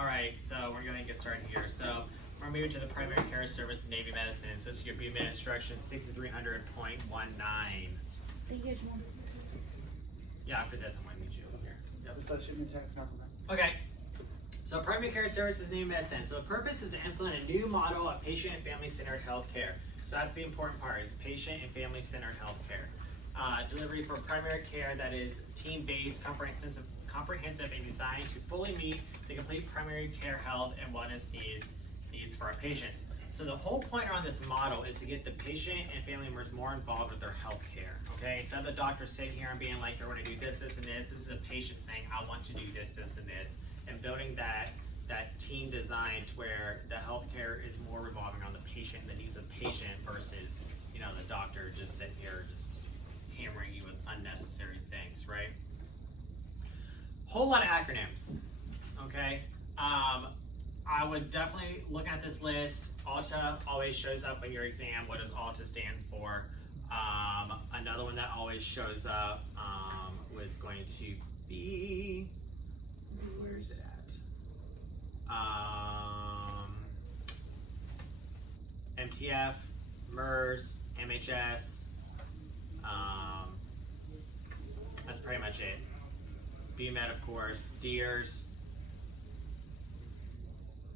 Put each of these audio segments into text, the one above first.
All right, so we're gonna get started here. So we're moving to the primary care service in Navy medicine. So this is your BMed instruction 6300.19. Yeah, after this I'm gonna meet you over here. Yep. So shoot me a text, not from that. Okay. So primary care services Navy medicine. So the purpose is to implement a new model of patient and family-centered healthcare. So that's the important part, is patient and family-centered healthcare. Delivery for primary care that is team-based, comprehensive, and designed to fully meet the complete primary care health and wellness needs for our patients. So the whole point around this model is to get the patient and family members more involved with their health care. Okay, instead of the doctor sitting here and being like, they're going to do this, this, and this. This is a patient saying, I want to do this, this, and this, and building that team design to where the healthcare is more revolving on the patient, the needs of the patient, versus the doctor just sitting here just hammering you with unnecessary things, right? Whole lot of acronyms, okay? I would definitely look at this list. ALTA always shows up in your exam. What does ALTA stand for? Another one that always shows up was going to be, where is it at? MTF, MERS, MHS. That's pretty much it. BMed, of course, DEERS.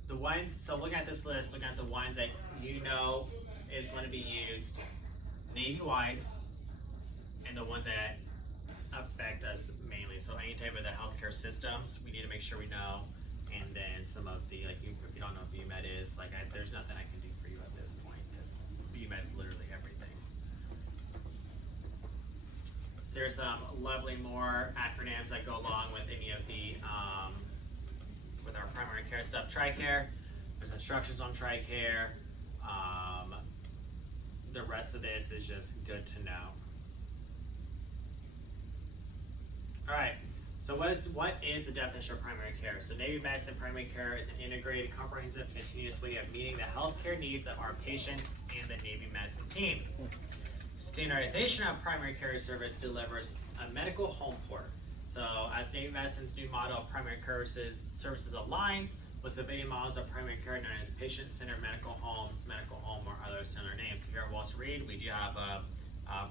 The ones, so looking at this list, looking at the ones that is going to be used Navy-wide, and the ones that affect us mainly. So any type of the healthcare systems, we need to make sure we know. And then some of the, if you don't know what BMed is, there's nothing I can do for you at this point, because BMed's literally everything. So there's some lovely more acronyms that go along with any of the, with our primary care stuff. TRICARE, there's instructions on TRICARE. The rest of this is just good to know. All right. So what is the definition of primary care? So Navy medicine primary care is an integrated, comprehensive, continuous way of meeting the healthcare needs of our patients and the Navy medicine team. Standardization of primary care service delivers a medical home port. So as Navy medicine's new model of primary care services aligns with civilian models of primary care known as patient-centered medical homes, medical home, or other similar names. Here at Walter Reed, we do have a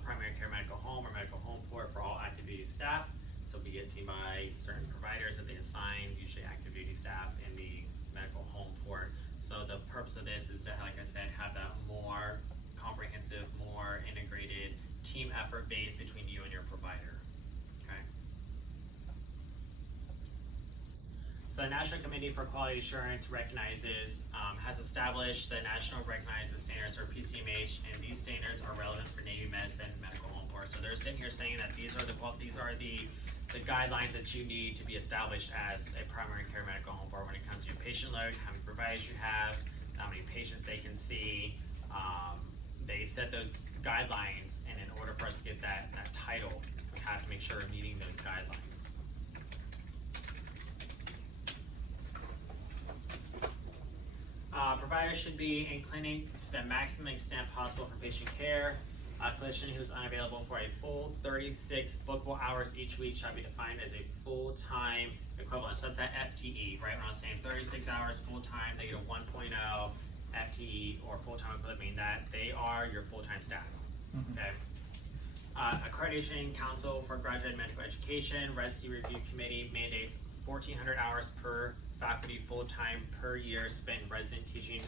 primary care medical home or medical home port for all active duty staff. So we get seen by certain providers that they assign, usually active duty staff in the medical home port. So the purpose of this is to, like I said, have that more comprehensive, more integrated team effort base between you and your provider. Okay. So the National Committee for Quality Assurance has established the National Recognized Standards, or PCMH, and these standards are relevant for Navy medicine medical home port. So they're sitting here saying that these are the guidelines that you need to be established as a primary care medical home port when it comes to your patient load, how many providers you have, how many patients they can see. They set those guidelines, and in order for us to get that title, we have to make sure we're meeting those guidelines. Providers should be in clinic to the maximum extent possible for patient care. A clinician who is unavailable for a full 36 bookable hours each week shall be defined as a full-time equivalent. So that's that FTE, right? When I was saying 36 hours full-time, they get a 1.0 FTE or full-time equivalent, meaning that they are your full-time staff. Okay. Accreditation Council for Graduate Medical Education, Residency Review Committee mandates 1,400 hours per faculty full-time per year spent in resident teaching,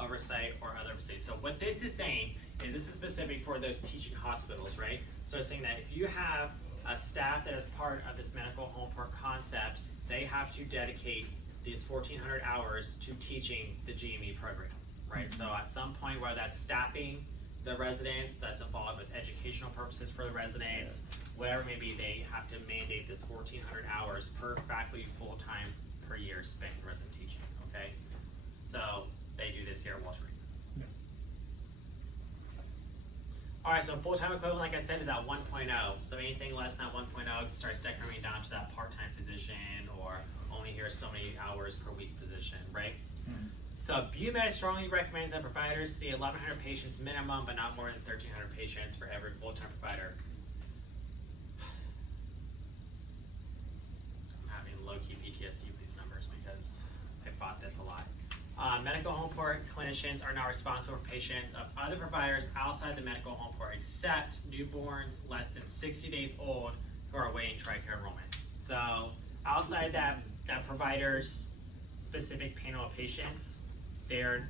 oversight, or other oversight. So what this is saying is this is specific for those teaching hospitals, right? So it's saying that if you have a staff that is part of this medical home port concept, they have to dedicate these 1,400 hours to teaching the GME program, right? So at some point, whether that's staffing the residents, that's involved with educational purposes for the residents, whatever it may be, they have to mandate this 1,400 hours per faculty full-time per year spent in resident teaching, okay? So they do this here at Walter Reed. All right, so full-time equivalent, like I said, is at 1.0. So anything less than 1.0 starts decrementing down to that part-time position, or only here so many hours per week position, right? So BMed strongly recommends that providers see 1,100 patients minimum, but not more than 1,300 patients for every full-time provider. I'm having low-key PTSD with these numbers because I Medical Homeport clinicians are not responsible for patients of other providers outside the medical Homeport except newborns less than 60 days old who are awaiting TRICARE enrollment. So outside that provider's specific panel of patients, they're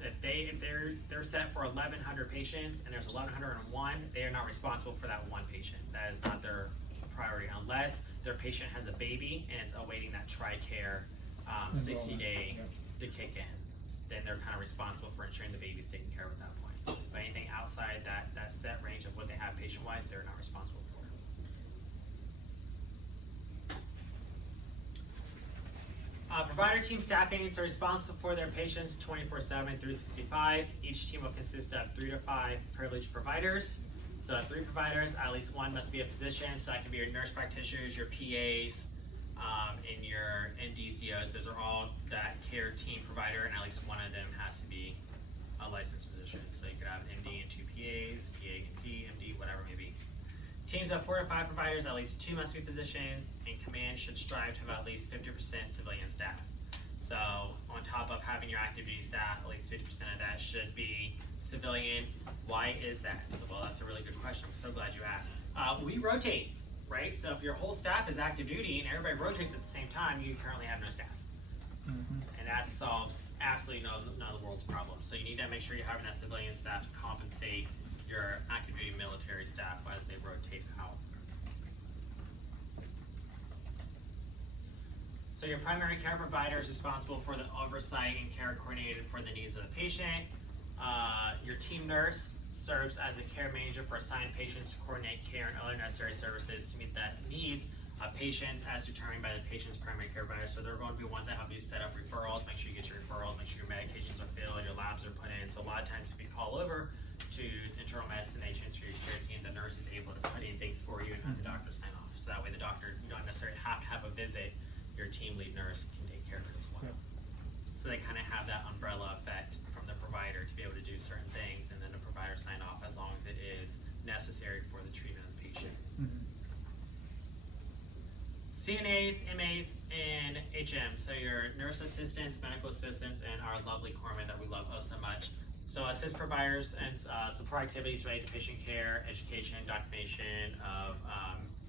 set for 1,100 patients and there's 1,101, they are not responsible for that one patient. That is not their priority unless their patient has a baby and it's awaiting that TRICARE 60-day to kick in. Then they're kind of responsible for ensuring the baby's taken care of at that point. But anything outside that set range of what they have patient-wise, they're not responsible for. Provider team staff aides are responsible for their patients 24/7, 365. Each team will consist of 3 to 5 privileged providers. So 3 providers, at least one must be a physician. So that can be your nurse practitioners, your PAs, and your NDs, DOs. Those are all that care team provider, and at least one of them has to be a licensed physician. So you could have MD and 2 PAs, PA and P, MD, whatever it may be. Teams of 4 to 5 providers, at least 2 must be physicians, and command should strive to have at least 50% civilian staff. So on top of having your active duty staff, at least 50% of that should be civilian. Why is that? Well, that's a really good question. I'm so glad you asked. We rotate, right? So if your whole staff is active duty and everybody rotates at the same time, you currently have no staff. And that solves absolutely none of the world's problems. So you need to make sure you're having that civilian staff to compensate your active duty military staff as they rotate out. So your primary care provider is responsible for the oversight and care coordinated for the needs of the patient. Your team nurse serves as a care manager for assigned patients to coordinate care and other necessary services to meet the needs of patients as determined by the patient's primary care provider. So they're going to be ones that help you set up referrals, make sure you get your referrals, make sure your medications are filled, your labs are put in. So a lot of times if you call over to internal medicine, they transfer your care team, the nurse is able to put in things for you and have the doctor sign off. So that way the doctor, you don't necessarily have to have a visit, your team lead nurse can take care of it as well. Yeah. So they kind of have that umbrella effect from the provider to be able to do certain things, and then the provider sign off as long as it is necessary for the treatment of the patient. CNAs, MAs, and HM, so your nurse assistants, medical assistants, and our lovely corpsmen that we love oh so much. So assist providers and support activities related to patient care, education, documentation of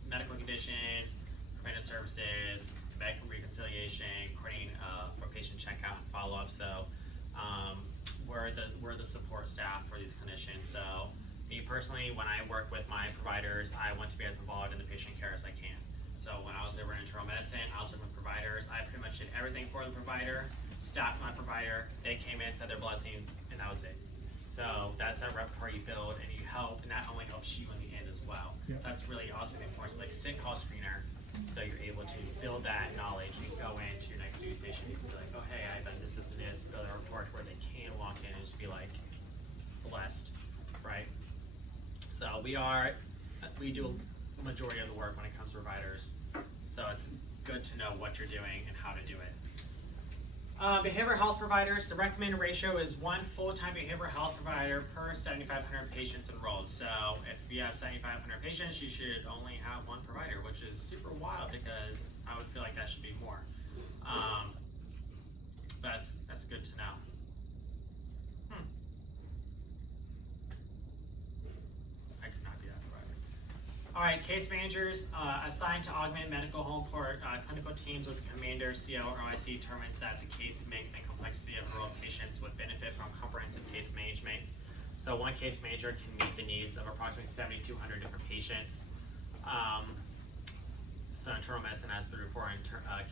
medical conditions, preventive services, medical reconciliation, coordinating for patient checkout and follow-up. So we're the support staff for these clinicians. So me personally, when I work with my providers, I want to be as involved in the patient care as I can. So when I was over in internal medicine, I was working with providers. I pretty much did everything for the provider, staffed my provider. They came in, said their blessings, and that was it. So that's that repertoire you build, and you help, and that only helps you in the end as well. Yep. So that's really also important. So like sick call screener, so you're able to build that knowledge and go into your next duty station. You can be like, oh hey, I've done this, and this, build a report where they can walk in and just be like, blessed, right? So we do the majority of the work when it comes to providers. So it's good to know what you're doing and how to do it. Behavioral health providers, the recommended ratio is 1 full-time behavioral health provider per 7,500 patients enrolled. So if you have 7,500 patients, you should only have 1 provider, which is super wild because I would feel like that should be more. That's good to know. I could not be that provider. All right, case managers assigned to augment medical Homeport clinical teams with the commander, CO, or OIC determines that the case mix and complexity of rural patients would benefit from comprehensive case management. So one case manager can meet the needs of approximately 7,200 different patients. So internal medicine has 3 or 4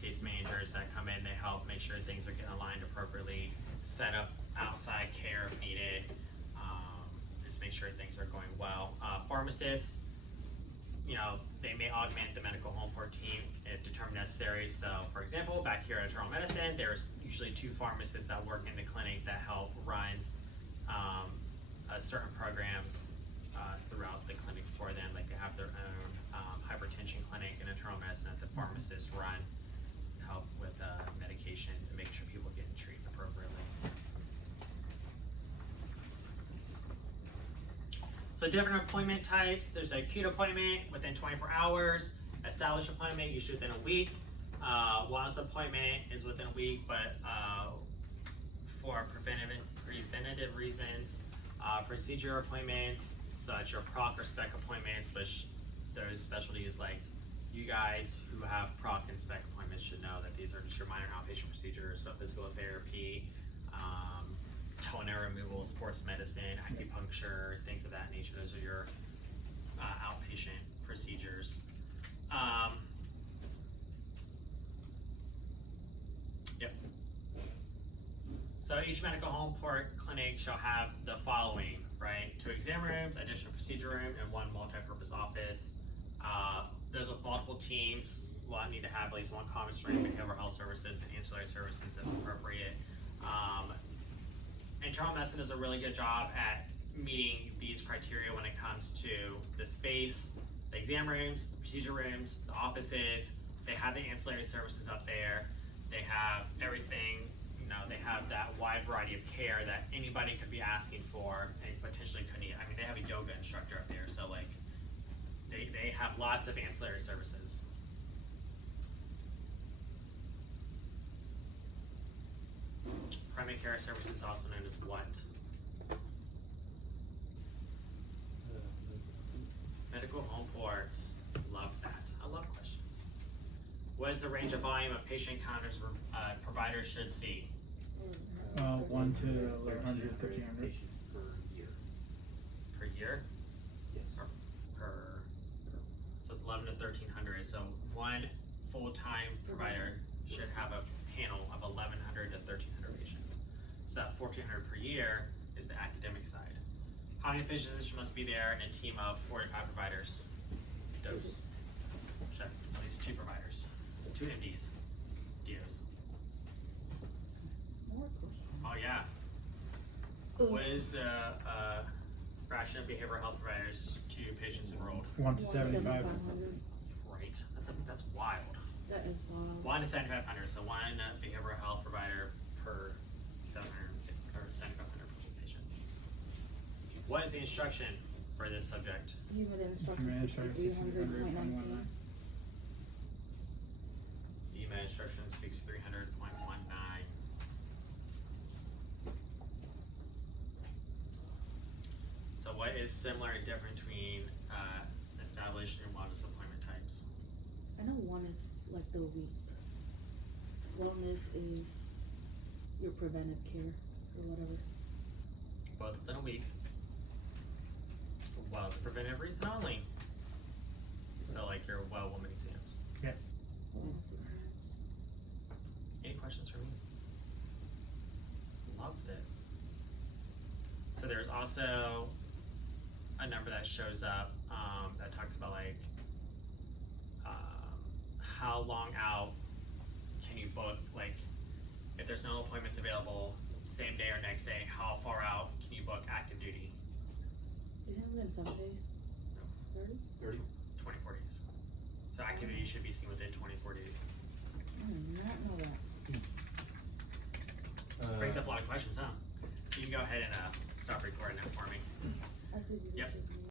case managers that come in. They help make sure things are getting aligned appropriately, set up outside care if needed, just make sure things are going well. Pharmacists, they may augment the medical Homeport team if determined necessary. So for example, back here at internal medicine, there's usually 2 pharmacists that work in the clinic that help run certain programs throughout the clinic for them. Like they have their own hypertension clinic in internal medicine that the pharmacists run to help with medications and make sure people get treated appropriately. So different appointment types. There's an acute appointment within 24 hours, established appointment usually within a week. Wellness appointment is within a week, but for preventative reasons, procedure appointments, such your proc or spec appointments, which those specialties like you guys who have proc and spec appointments should know that these are just your minor outpatient procedures, so physical therapy, toenail removal, sports medicine, acupuncture, things of that nature. Those are your outpatient procedures. Yep. So each medical home port clinic shall have the following, right? 2 exam rooms, additional procedure room, and 1 multi-purpose office. Those with multiple teams will need to have at least 1 common stream, behavioral health services, and ancillary services if appropriate. Internal medicine does a really good job at meeting these criteria when it comes to the space, the exam rooms, the procedure rooms, the offices. They have the ancillary services up there. They have everything, they have that wide variety of care that anybody could be asking for and potentially could need. I mean, they have a yoga instructor up there, so like, they have lots of ancillary services. Primary care services, also known as what? Medical home port. Love that. I love questions. What is the range of volume of patient encounters providers should see? 1 to 1,100, 1,300 patients per year. Per year? Yes. Or per. So it's 11 to 1,300. So one full-time provider should have a panel of 1,100 to 1,300 patients. So that 1,400 per year is the academic side. How many physicians must be there in a team of 45 providers? Those. Check. At least 2 providers. 2 MDs. DOs. More questions. Oh yeah. What is the fraction of behavioral health providers to patients enrolled? 1 to 75. 7,500. Right. That's wild. That is wild. 1 to 7,500. So 1 behavioral health provider per 700 or 7,500 patients. What is the instruction for this subject? Human instruction Human instruction 6,300.19. Email instruction 6,300.19. So what is similar and different between established and wellness appointment types? I know one is like the week. Wellness is your preventive care or whatever. Both within a week. Well, it's a preventive reason only. So like your well woman exams. Wellness exams. Any questions for me? Love this. So there's also a number that shows up that talks about like how long out can you book, like if there's no appointments available same day or next day, how far out can you book active duty? Is it within 7 days? 30? 30. 24 days. So activity should be seen within 24 days. I did not know that. Brings up a lot of questions, huh? You can go ahead and stop recording it for me. Actually, you Yep. should be.